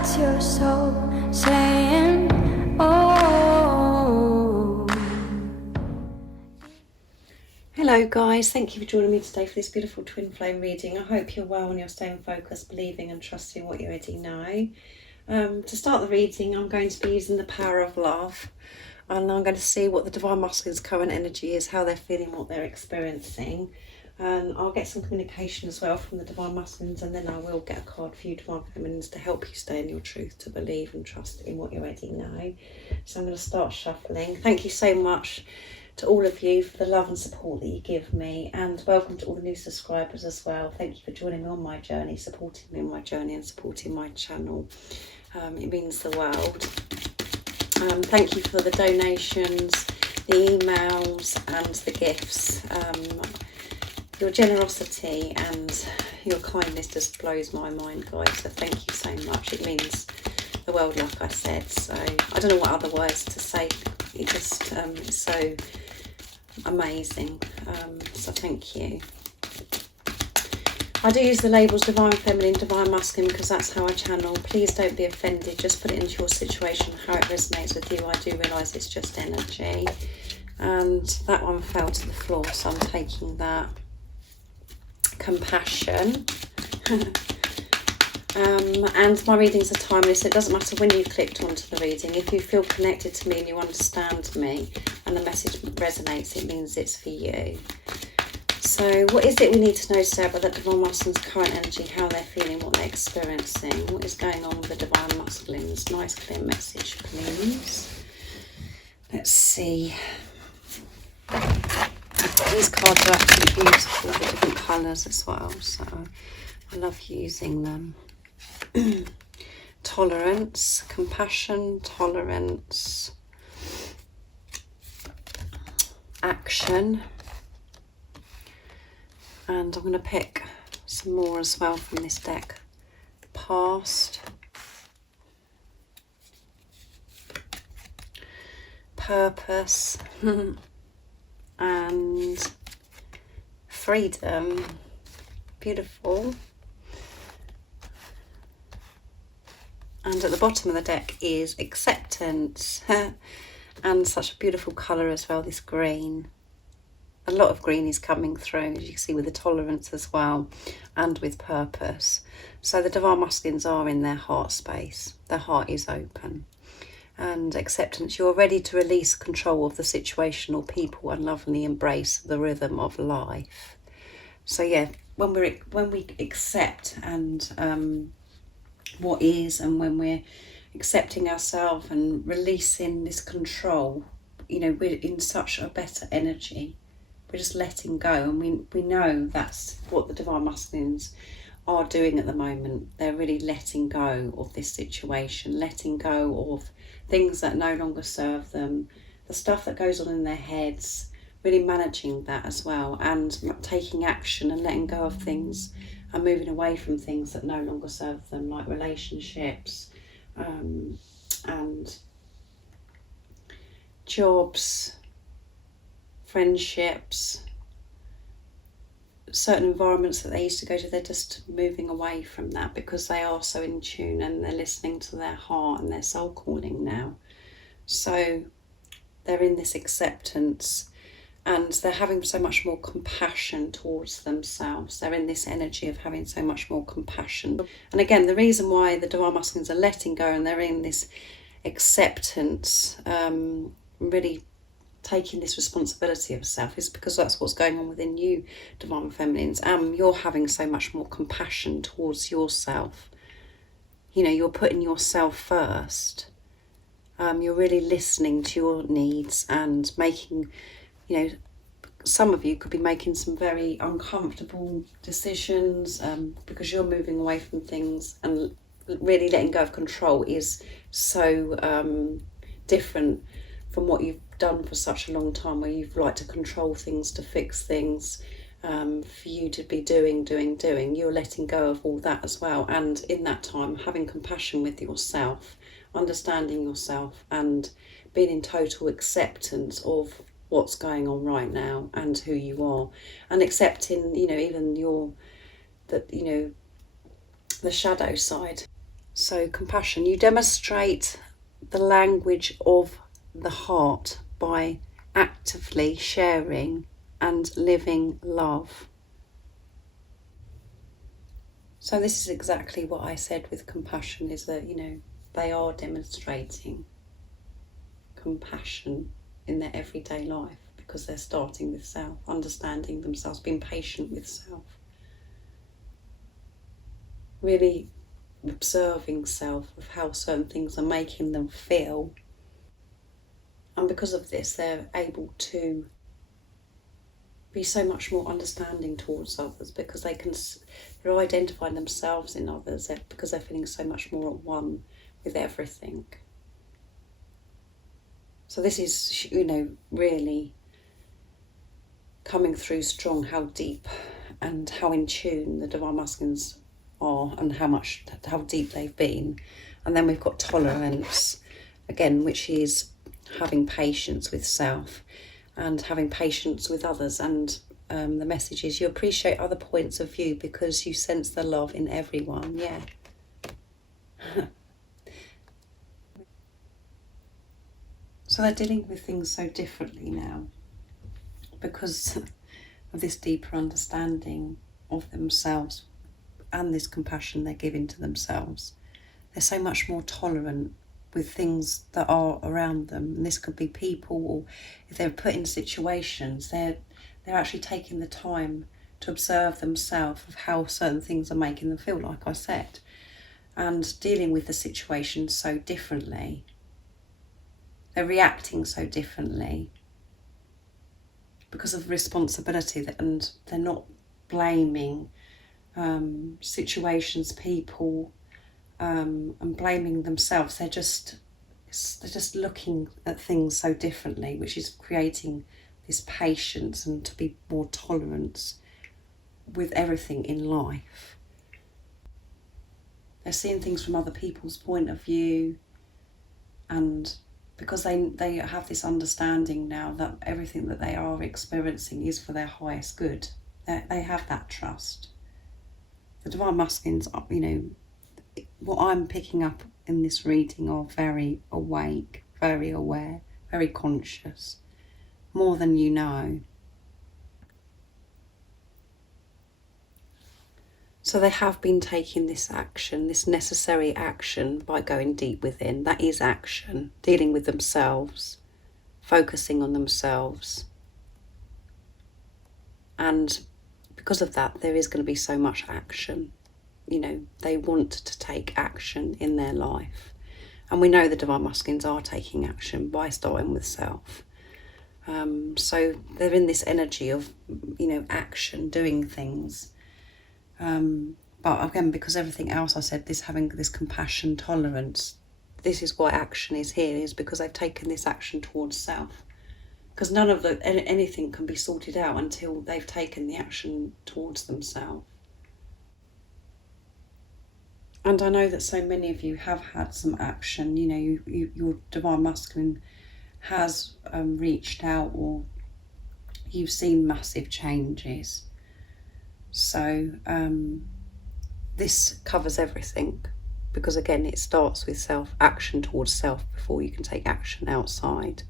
That's your soul saying, oh. Hello guys, thank you for joining me today for this beautiful twin flame reading. I hope you're well and you're staying focused, believing and trusting what you already know. To start the reading, I'm going to be using the power of love, and I'm going to see what the Divine Masculine's current energy is, how they're feeling, what they're experiencing. And I'll get some communication as well from the Divine Masculines, and then I will get a card for you Divine Feminines to help you stay in your truth, to believe and trust in what you already know. So I'm going to start shuffling. Thank you so much to all of you for the love and support that you give me, and welcome to all the new subscribers as well. Thank you for joining me on my journey, supporting me on my journey and supporting my channel. It means the world. Thank you for the donations, the emails and the gifts. Your generosity and your kindness just blows my mind, guys, so thank you so much. It means the world, like I said. So I don't know what other words to say. It just is so amazing. So thank you. I do use the labels Divine Feminine, Divine Masculine because that's how I channel. Please don't be offended, just put it into your situation, how it resonates with you. I do realise it's just energy. And that one fell to the floor, so I'm taking that. Compassion. And my readings are timeless. It doesn't matter when you clicked onto the reading. If you feel connected to me and you understand me and the message resonates, it means it's for you. So what is it we need to know today about the Divine Masculine's current energy, how they're feeling, what they're experiencing, what is going on with the Divine Masculines? Nice clear message, please. Let's see. These cards are actually beautiful, they're different colours as well, so I love using them. Tolerance, compassion, tolerance, action, and I'm going to pick some more as well from this deck. Past, purpose, and freedom. Beautiful. And at the bottom of the deck is acceptance. And such a beautiful colour as well, this green. A lot of green is coming through, as you can see, with the tolerance as well, and with purpose. So the Divine Masculines are in their heart space. Their heart is open. And acceptance, you're ready to release control of the situation or people and lovingly embrace the rhythm of life. So yeah, when we accept and what is, and when we're accepting ourselves and releasing this control, you know, we're in such a better energy. We're just letting go, and we know that's what the Divine Masculines are doing at the moment. They're really letting go of this situation, letting go of things that no longer serve them, the stuff that goes on in their heads, really managing that as well, and taking action and letting go of things and moving away from things that no longer serve them, like relationships and jobs, friendships, certain environments that they used to go to. They're just moving away from that because they are so in tune and they're listening to their heart and their soul calling now. So they're in this acceptance and they're having so much more compassion towards themselves. They're in this energy of having so much more compassion. And again, the reason why the Divine Masculines are letting go and they're in this acceptance, really taking this responsibility of self, is because that's what's going on within you, Divine Feminines. You're having so much more compassion towards yourself. You know, you're putting yourself first. You're really listening to your needs and making, you know, some of you could be making some very uncomfortable decisions because you're moving away from things, and really letting go of control is so different from what you've done for such a long time, where you've liked to control things, to fix things, for you to be doing. You're letting go of all that as well, and in that time having compassion with yourself, understanding yourself and being in total acceptance of what's going on right now and who you are, and accepting, you know, even the shadow side. So compassion, you demonstrate the language of the heart by actively sharing and living love. So this is exactly what I said with compassion, is that, they are demonstrating compassion in their everyday life because they're starting with self, understanding themselves, being patient with self, really observing self of how certain things are making them feel. And because of this, they're able to be so much more understanding towards others, because they're identifying themselves in others, because they're feeling so much more at one with everything. So this is, really coming through strong how deep and how in tune the Divine Masculines are, and how deep they've been. And then we've got tolerance again, which is having patience with self and having patience with others. And the message is you appreciate other points of view because you sense the love in everyone. Yeah. So they're dealing with things so differently now because of this deeper understanding of themselves and this compassion they're giving to themselves. They're so much more tolerant with things that are around them, and this could be people, or if they're put in situations, they're actually taking the time to observe themselves of how certain things are making them feel, like I said, and dealing with the situation so differently. They're reacting so differently because of responsibility, and they're not blaming situations, people, and blaming themselves. They're just looking at things so differently, which is creating this patience and to be more tolerant with everything in life. They're seeing things from other people's point of view, and because they have this understanding now that everything that they are experiencing is for their highest good. They have that trust. The Divine Masculines, what I'm picking up in this reading are very awake, very aware, very conscious, more than you know. So they have been taking this action, this necessary action, by going deep within. That is action, dealing with themselves, focusing on themselves. And because of that, there is going to be so much action. They want to take action in their life. And we know the Divine Masculines are taking action by starting with self. So they're in this energy of, action, doing things. But again, because everything else I said, having this compassion, tolerance, this is why action is here, is because they've taken this action towards self. Because none of anything can be sorted out until they've taken the action towards themselves. And I know that so many of you have had some action. Your Divine Masculine has reached out, or you've seen massive changes. So this covers everything, because again, it starts with self, action towards self before you can take action outside.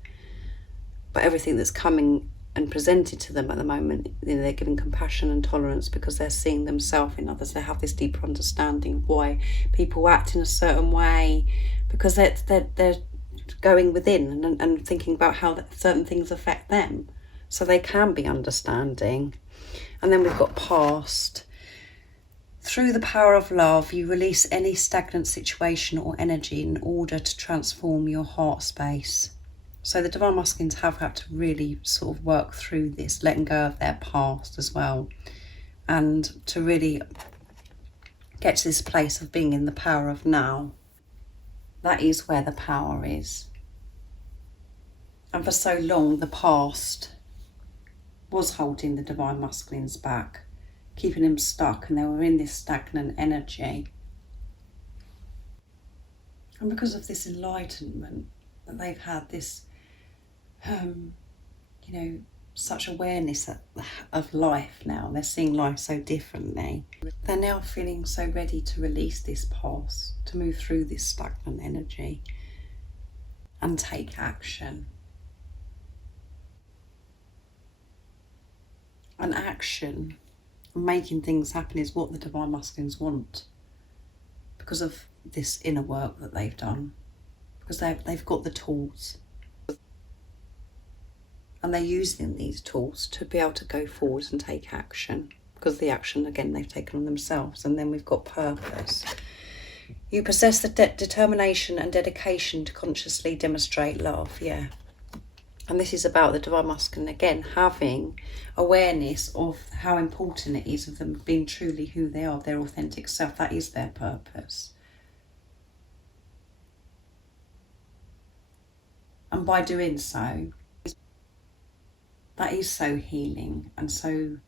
But everything that's coming and presented to them at the moment, they're giving compassion and tolerance because they're seeing themselves in others. They have this deeper understanding of why people act in a certain way, because they're going within and thinking about how certain things affect them, so they can be understanding. And then we've got past. Through the power of love, you release any stagnant situation or energy in order to transform your heart space. So the Divine Masculines have had to really sort of work through this, letting go of their past as well, and to really get to this place of being in the power of now. That is where the power is. And for so long, the past was holding the Divine Masculines back, keeping them stuck, and they were in this stagnant energy. And because of this enlightenment that they've had, this such awareness of life now. They're seeing life so differently. They're now feeling so ready to release this past, to move through this stagnant energy and take action. And action, making things happen, is what the Divine Masculines want, because of this inner work that they've done, because they've got the tools. And they're using these tools to be able to go forward and take action, because the action, again, they've taken on themselves. And then we've got purpose. You possess the determination and dedication to consciously demonstrate love, yeah. And this is about the Divine Masculine, again, having awareness of how important it is of them being truly who they are, their authentic self. That is their purpose. And by doing so, that is so healing and so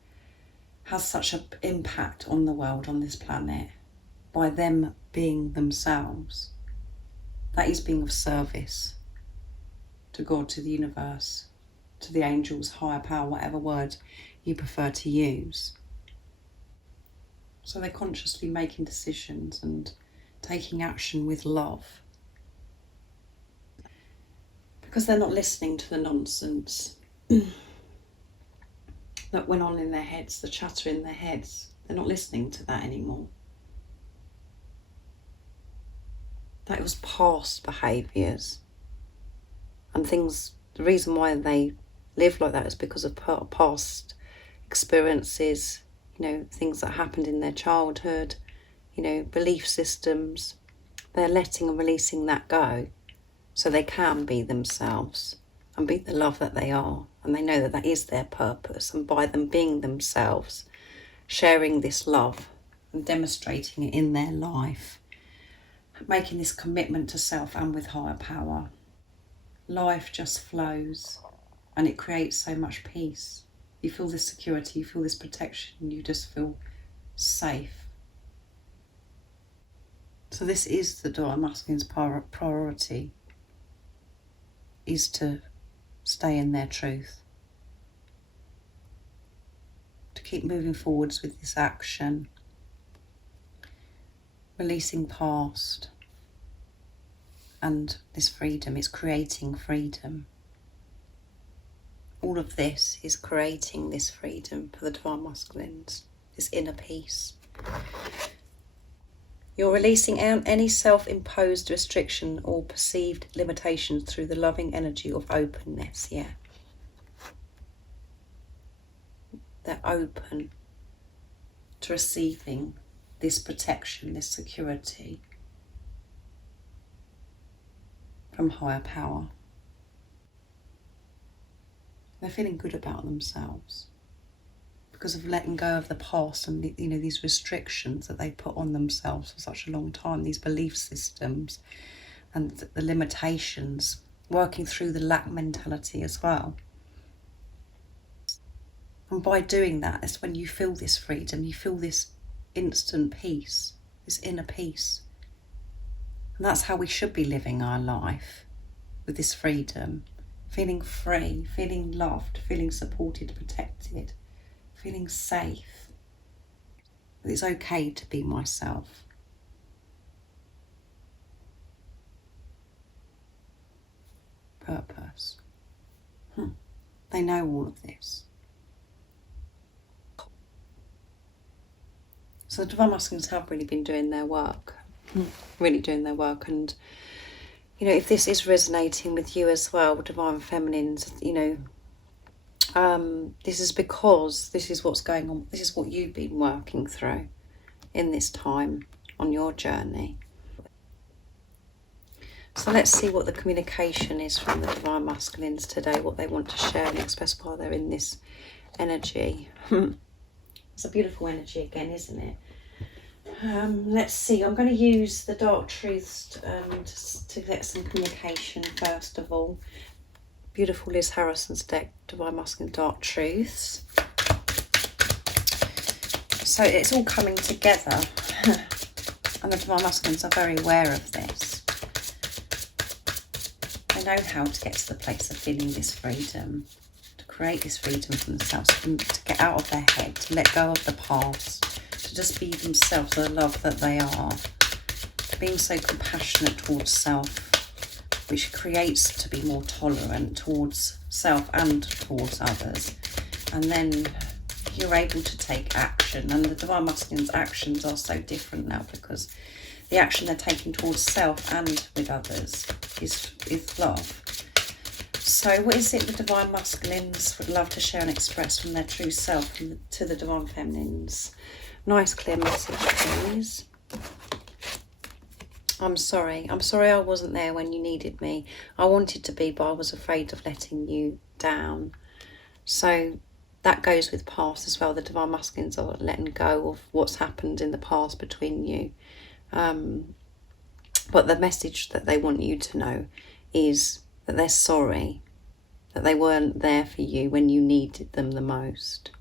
has such an impact on the world, on this planet, by them being themselves. That is being of service to God, to the universe, to the angels, higher power, whatever word you prefer to use. So they're consciously making decisions and taking action with love, because they're not listening to the nonsense that went on in their heads, the chatter in their heads. They're not listening to that anymore. That was past behaviours and things. The reason why they live like that is because of past experiences, things that happened in their childhood, belief systems. They're letting and releasing that go so they can be themselves and be the love that they are. And they know that that is their purpose. And by them being themselves, sharing this love and demonstrating it in their life, making this commitment to self and with higher power, life just flows and it creates so much peace. You feel this security, you feel this protection, you just feel safe. So this is the Divine Masculine's priority, is to stay in their truth, to keep moving forwards with this action, releasing past, and this freedom is creating freedom. All of this is creating this freedom for the Divine Masculines, this inner peace. You're releasing any self-imposed restriction or perceived limitations through the loving energy of openness, yeah. They're open to receiving this protection, this security from higher power. They're feeling good about themselves because of letting go of the past and these restrictions that they put on themselves for such a long time, these belief systems and the limitations, working through the lack mentality as well. And by doing that, it's when you feel this freedom, you feel this instant peace, this inner peace. And that's how we should be living our life, with this freedom, feeling free, feeling loved, feeling supported, protected, feeling safe. It's okay to be myself. Purpose. They know all of this. So the Divine Masculines have really been doing their work, really doing their work. And, if this is resonating with you as well, Divine Feminines, this is because this is what's going on. This is what you've been working through in this time on your journey. So let's see what the communication is from the Divine Masculines today, what they want to share and express while they're in this energy. It's a beautiful energy again, isn't it? Let's see, I'm going to use the Dark Truths to get some communication first of all. Beautiful Liz Harrison's deck, Divine Masculine Dark Truths. So it's all coming together and the Divine Masculines are very aware of this. They know how to get to the place of feeling this freedom, to create this freedom for themselves, to get out of their head, to let go of the past, to just be themselves, the love that they are, being so compassionate towards self, which creates to be more tolerant towards self and towards others. And then you're able to take action, and the Divine Masculine's actions are so different now, because the action they're taking towards self and with others is love. So what is it the Divine Masculines would love to share and express from their true self to the Divine Feminines? Nice clear message, please. I'm sorry I wasn't there when you needed me. I wanted to be, but I was afraid of letting you down. So that goes with past as well. The Divine Masculines are letting go of what's happened in the past between you. But the message that they want you to know is that they're sorry, that they weren't there for you when you needed them the most.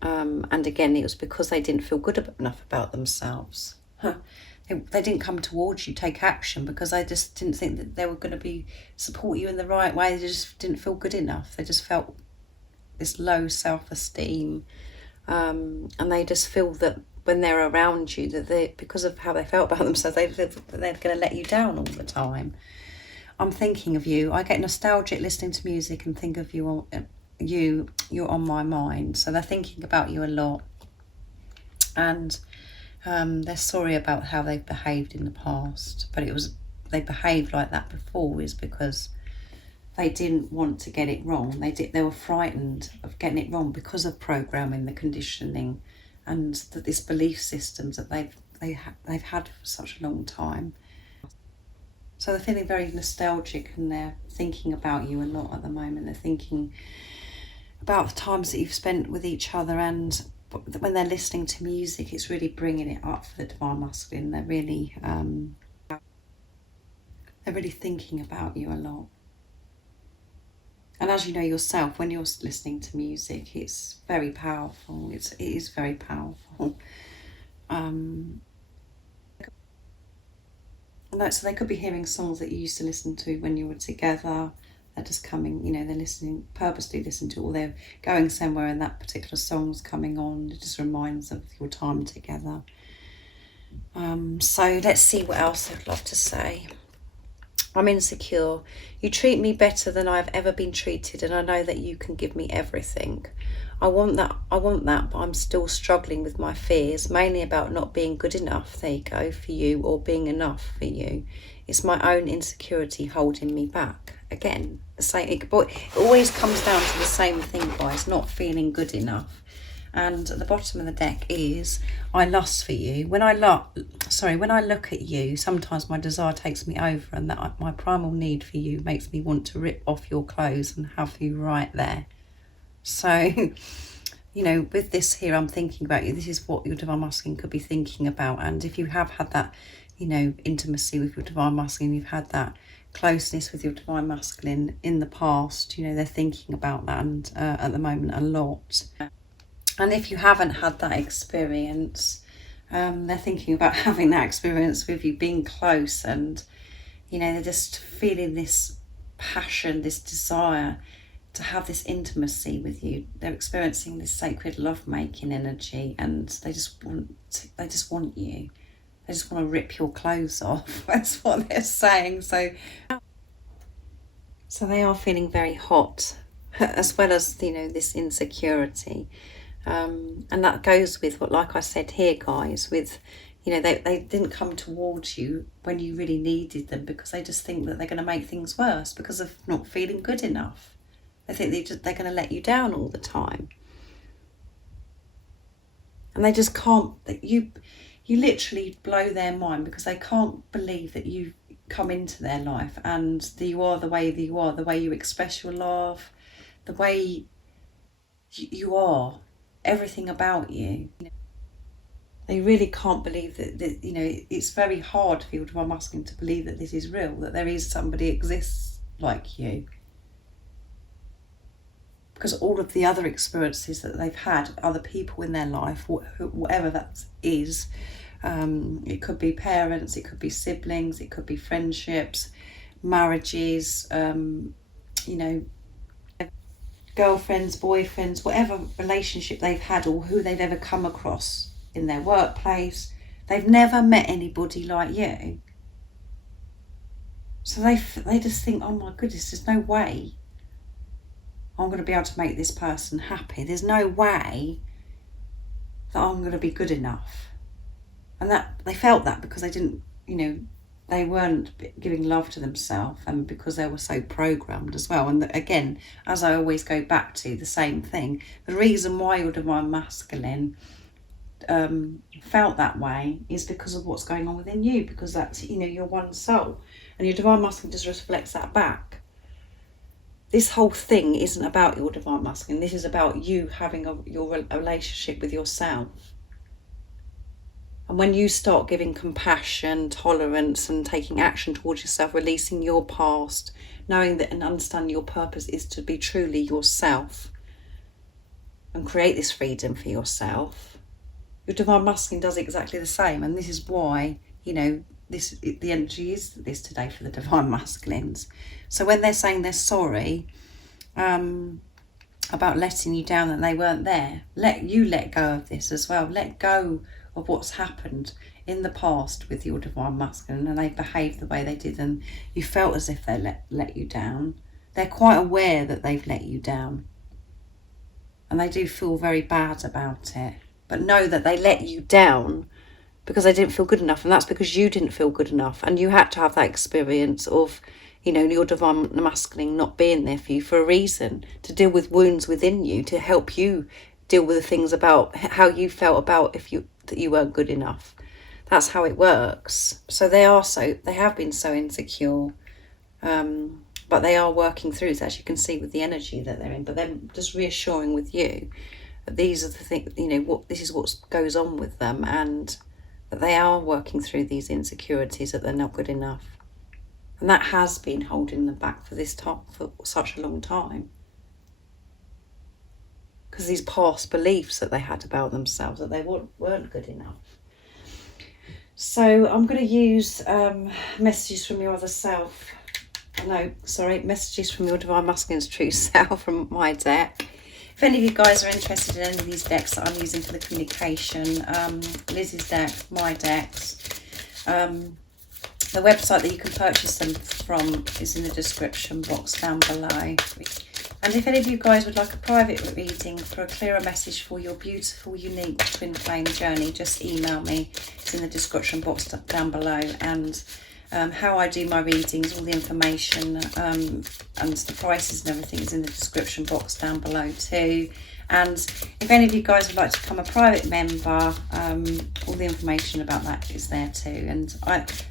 And again, it was because they didn't feel good enough about themselves. They didn't come towards you, take action, because they just didn't think that they were going to support you in the right way. They just didn't feel good enough. They just felt this low self-esteem. And they just feel that when they're around you, that because of how they felt about themselves, they're going to let you down all the time. I'm thinking of you. I get nostalgic listening to music and think of you. You're on my mind. So they're thinking about you a lot. And they're sorry about how they've behaved in the past. But they behaved like that before is because they didn't want to get it wrong. They were frightened of getting it wrong because of programming, the conditioning, and this belief systems that they've had for such a long time. So they're feeling very nostalgic, and they're thinking about you a lot at the moment. They're thinking about the times that you've spent with each other, and when they're listening to music, it's really bringing it up for the Divine Masculine. They're really thinking about you a lot. And as you know yourself, when you're listening to music, it's very powerful. It is very powerful. So they could be hearing songs that you used to listen to when you were together. They're just coming, they're purposely listening to it, or they're going somewhere and that particular song's coming on. It just reminds them of your time together. So let's see what else they'd love to say. I'm insecure. You treat me better than I've ever been treated, and I know that you can give me everything. I want that, but I'm still struggling with my fears, mainly about not being good enough, there you go, for you, or being enough for you. It's my own insecurity holding me back. Again, it always comes down to the same thing, guys, not feeling good enough. And at the bottom of the deck is, I lust for you. When I look at you, sometimes my desire takes me over, and that my primal need for you makes me want to rip off your clothes and have you right there. So, with this here, I'm thinking about you. This is what your Divine Masculine could be thinking about. And if you have had that, intimacy with your Divine Masculine, you've had that closeness with your Divine Masculine in the past, they're thinking about that and at the moment a lot. And if you haven't had that experience, they're thinking about having that experience with you, being close, and they're just feeling this passion, this desire to have this intimacy with you. They're experiencing this sacred love-making energy, and they just want you. They just want to rip your clothes off. That's what they're saying. So they are feeling very hot, as well as this insecurity. And that goes with what, like I said here, guys, with they didn't come towards you when you really needed them, because they just think that they're going to make things worse because of not feeling good enough. They think they're going to let you down all the time, and they just can't. You literally blow their mind, because they can't believe that you've come into their life and that you are the way that you are, the way you express your love, the way you are. Everything about you. They really can't believe that it's very hard for your Divine Masculine to believe that this is real, that there is somebody exists like you. Because all of the other experiences that they've had, other people in their life, whatever that is, it could be parents, it could be siblings, it could be friendships, marriages, girlfriends, boyfriends, whatever relationship they've had or who they've ever come across in their workplace, they've never met anybody like you. So they just think, oh my goodness, there's no way I'm going to be able to make this person happy. There's no way that I'm going to be good enough. And that they felt that because they didn't, they weren't giving love to themselves, and because they were so programmed as well. And again, as I always go back to the same thing, the reason why your divine masculine felt that way is because of what's going on within you, because that's, your one soul, and your divine masculine just reflects that back. This whole thing isn't about your divine masculine. This is about you having your relationship with yourself. And when you start giving compassion, tolerance, and taking action towards yourself, releasing your past, knowing that and understanding your purpose is to be truly yourself and create this freedom for yourself, your divine masculine does exactly the same. And this is why, the energy is this today for the divine masculines. So when they're saying they're sorry about letting you down, that they weren't there, let go of this as well. Let go of what's happened in the past with your divine masculine, and they behaved the way they did, and you felt as if they let you down. They're quite aware that they've let you down, and they do feel very bad about it. But know that they let you down because they didn't feel good enough, and that's because you didn't feel good enough, and you had to have that experience of, your divine masculine not being there for you for a reason, to deal with wounds within you, to help you deal with the things about how you felt about that you weren't good enough. That's how it works. So they have been so insecure, but they are working through it, as you can see with the energy that they're in. But they're just reassuring with you that these are the things, this is what goes on with them, and that they are working through these insecurities, that they're not good enough. And that has been holding them back for such a long time. Because these past beliefs that they had about themselves, that they weren't good enough. So I'm going to use messages from your other self. Messages from your divine masculine's true self from my deck. If any of you guys are interested in any of these decks that I'm using for the communication, Liz's deck, my decks, the website that you can purchase them from is in the description box down below. And if any of you guys would like a private reading for a clearer message for your beautiful, unique twin flame journey, just email me. It's in the description box down below. And how I do my readings, all the information and the prices and everything is in the description box down below too. And if any of you guys would like to become a private member, all the information about that is there too. And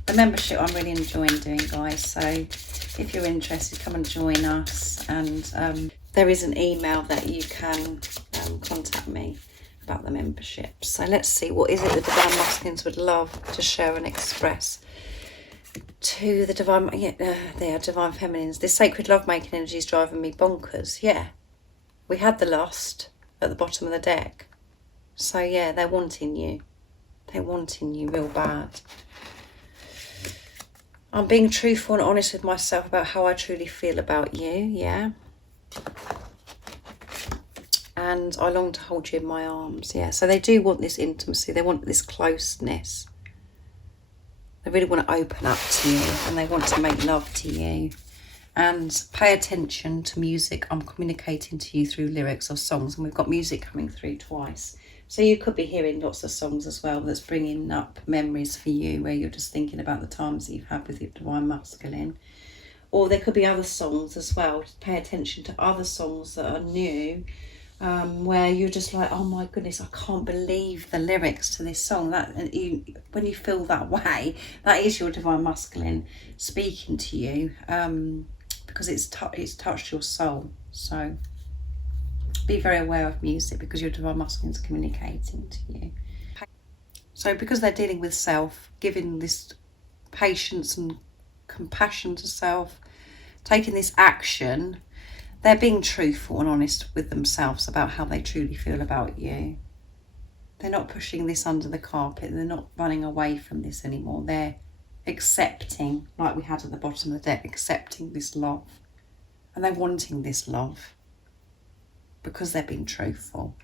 the membership I'm really enjoying doing, guys. So if you're interested, come and join us. And there is an email that you can contact me about the membership. So let's see, what is it the divine masculines would love to share and express to the divine, they are divine feminines. This sacred lovemaking energy is driving me bonkers. Yeah, we had the Lost at the bottom of the deck. So yeah, they're wanting you. They're wanting you real bad. I'm being truthful and honest with myself about how I truly feel about you. Yeah. And I long to hold you in my arms. Yeah. So they do want this intimacy. They want this closeness. They really want to open up to you, and they want to make love to you. And pay attention to music. I'm communicating to you through lyrics or songs, and we've got music coming through twice. So you could be hearing lots of songs as well that's bringing up memories for you, where you're just thinking about the times that you've had with your divine masculine. Or there could be other songs as well. Pay attention to other songs that are new, where you're just like, oh my goodness, I can't believe the lyrics to this song. When you feel that way, that is your divine masculine speaking to you, because it's touched your soul. So be very aware of music, because your divine masculine is communicating to you. So because they're dealing with self, giving this patience and compassion to self, taking this action, they're being truthful and honest with themselves about how they truly feel about you. They're not pushing this under the carpet. They're not running away from this anymore. They're accepting, like we had at the bottom of the deck, accepting this love. And they're wanting this love. because they're being truthful,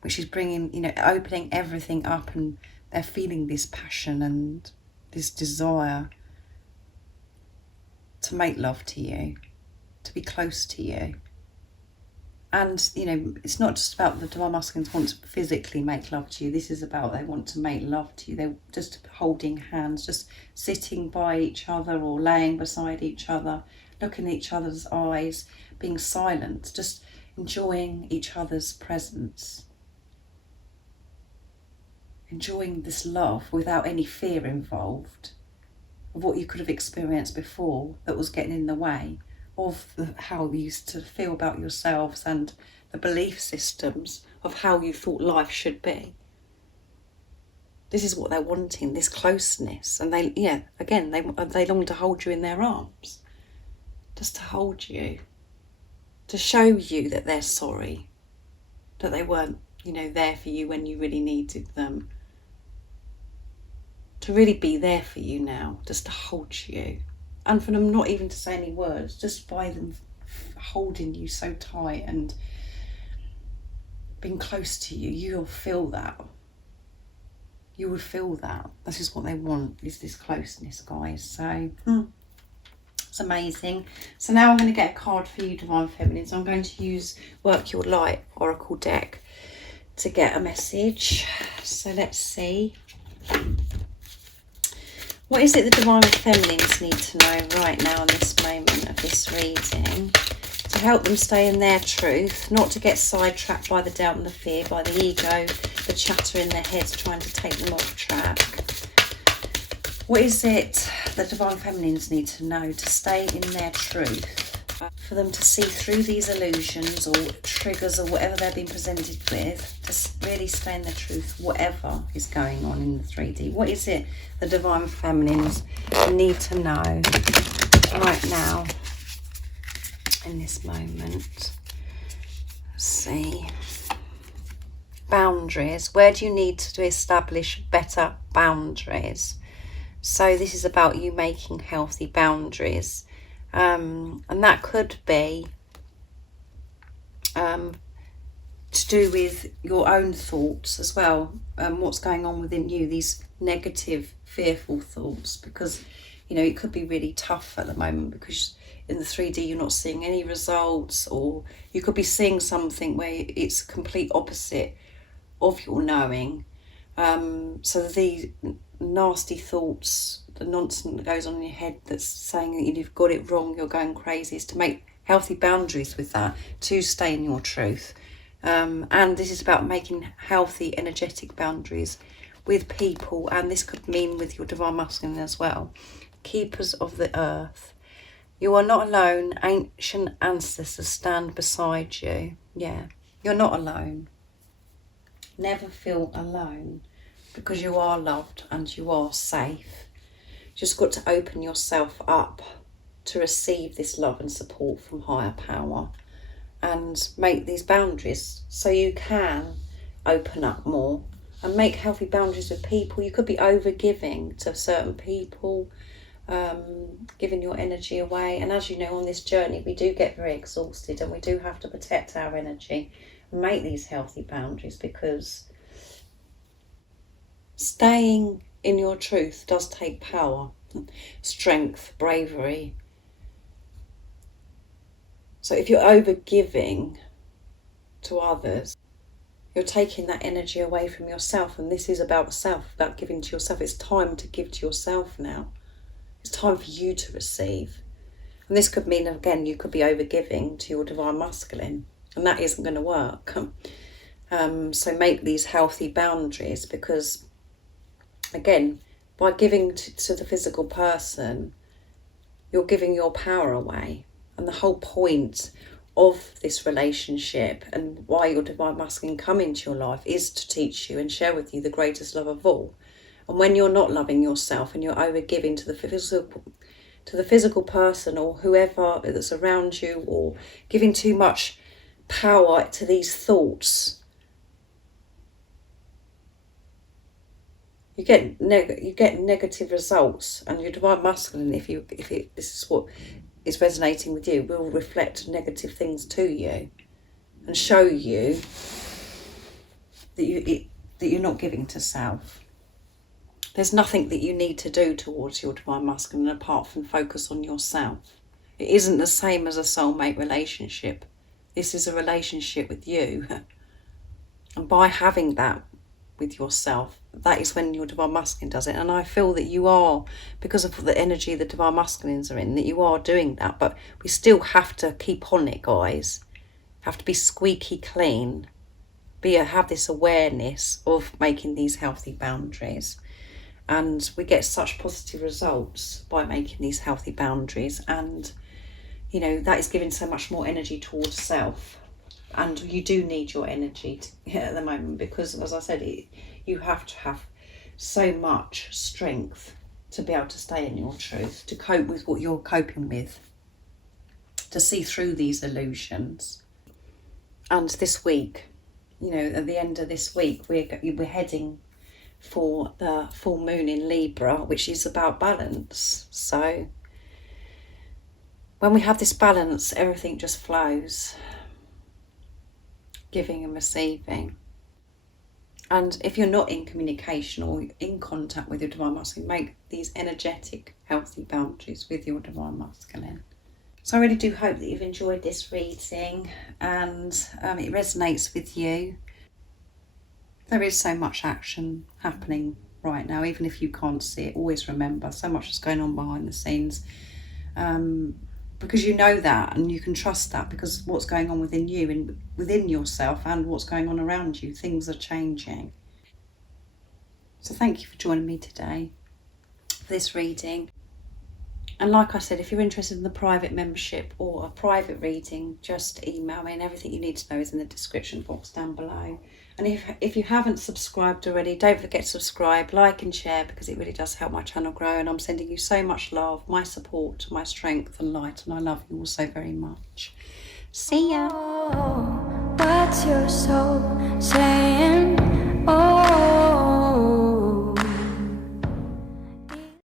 which is bringing, you know, opening everything up, and they're feeling this passion and this desire to make love to you, to be close to you. And, you know, it's not just about the divine masculines want to physically make love to you. This is about they want to make love to you. They're just holding hands, just sitting by each other or laying beside each other, looking at each other's eyes, being silent, just enjoying each other's presence. Enjoying this love without any fear involved of what you could have experienced before that was getting in the way of how you used to feel about yourselves and the belief systems of how you thought life should be. This is what they're wanting, this closeness. And they long to hold you in their arms. Just to hold you. To show you that they're sorry. That they weren't, you know, there for you when you really needed them. To really be there for you now. Just to hold you. And for them not even to say any words, just by them holding you so tight and being close to you, you'll feel that. You would feel that. This is what they want, is this closeness, guys. So, it's amazing. So now I'm going to get a card for you, Divine Feminines. I'm going to use Work Your Light Oracle deck to get a message. So let's see. What is it the Divine Feminines need to know right now in this moment of this reading to help them stay in their truth, not to get sidetracked by the doubt and the fear, by the ego, the chatter in their heads trying to take them off track? What is it that Divine Feminines need to know to stay in their truth, for them to see through these illusions or triggers or whatever they're being presented with, to really stay in their truth, whatever is going on in the 3D? What is it the Divine Feminines need to know right now in this moment? Let's see. Boundaries. Where do you need to establish better boundaries? So this is about you making healthy boundaries. And that could be to do with your own thoughts as well. What's going on within you, these negative, fearful thoughts, because, you know, it could be really tough at the moment because in the 3D you're not seeing any results, or you could be seeing something where it's complete opposite of your knowing. So the nasty thoughts, the nonsense that goes on in your head that's saying that you've got it wrong, you're going crazy, is to make healthy boundaries with that, to stay in your truth. And this is about making healthy, energetic boundaries with people, and this could mean with your Divine Masculine as well. Keepers of the earth. You are not alone. Ancient ancestors stand beside you. Yeah, you're not alone. Never feel alone, because you are loved and you are safe. You just got to open yourself up to receive this love and support from higher power, and make these boundaries so you can open up more and make healthy boundaries with people. You could be over giving to certain people, giving your energy away. And as you know, on this journey we do get very exhausted, and we do have to protect our energy and make these healthy boundaries, because staying in your truth does take power, strength, bravery. So if you're over giving to others, you're taking that energy away from yourself, and this is about self, about giving to yourself. It's time to give to yourself now. It's time for you to receive. And this could mean, again, you could be over giving to your Divine Masculine, and that isn't going to work. So make these healthy boundaries, because again, by giving to the physical person, you're giving your power away. And the whole point of this relationship, and why your Divine Masculine come into your life, is to teach you and share with you the greatest love of all. And when you're not loving yourself and you're over giving to the physical person or whoever that's around you, or giving too much power to these thoughts, you get negative results. And your Divine Masculine, if this is what is resonating with you, will reflect negative things to you. and show you that you're not giving to self. There's nothing that you need to do towards your divine masculine apart from focus on yourself. It isn't the same as a soulmate relationship. This is a relationship with you. And by having that with yourself, that is when your divine masculine does it. And I feel that you are, because of the energy the divine masculines are in, that you are doing that. But we still have to keep on it, guys. Have to be squeaky clean. Have this awareness of making these healthy boundaries. And we get such positive results by making these healthy boundaries. And, you know, that is giving so much more energy towards self. And you do need your energy at the moment because, as I said, you have to have so much strength to be able to stay in your truth, to cope with what you're coping with, to see through these illusions. And this week, you know, at the end of this week, we're heading for the full moon in Libra, which is about balance. So when we have this balance, everything just flows, giving and receiving. And if you're not in communication or in contact with your divine masculine, make these energetic, healthy boundaries with your divine masculine. So I really do hope that you've enjoyed this reading and it resonates with you. There is so much action happening right now, even if you can't see it. Always remember, so much is going on behind the scenes. Because you know that and you can trust that because what's going on within you and within yourself and what's going on around you, things are changing. So thank you for joining me today for this reading. And like I said, if you're interested in the private membership or a private reading, just email me and everything you need to know is in the description box down below. And if you haven't subscribed already, don't forget to subscribe, like and share because it really does help my channel grow. And I'm sending you so much love, my support, my strength and light. And I love you all so very much. See ya. Oh, what's your soul saying?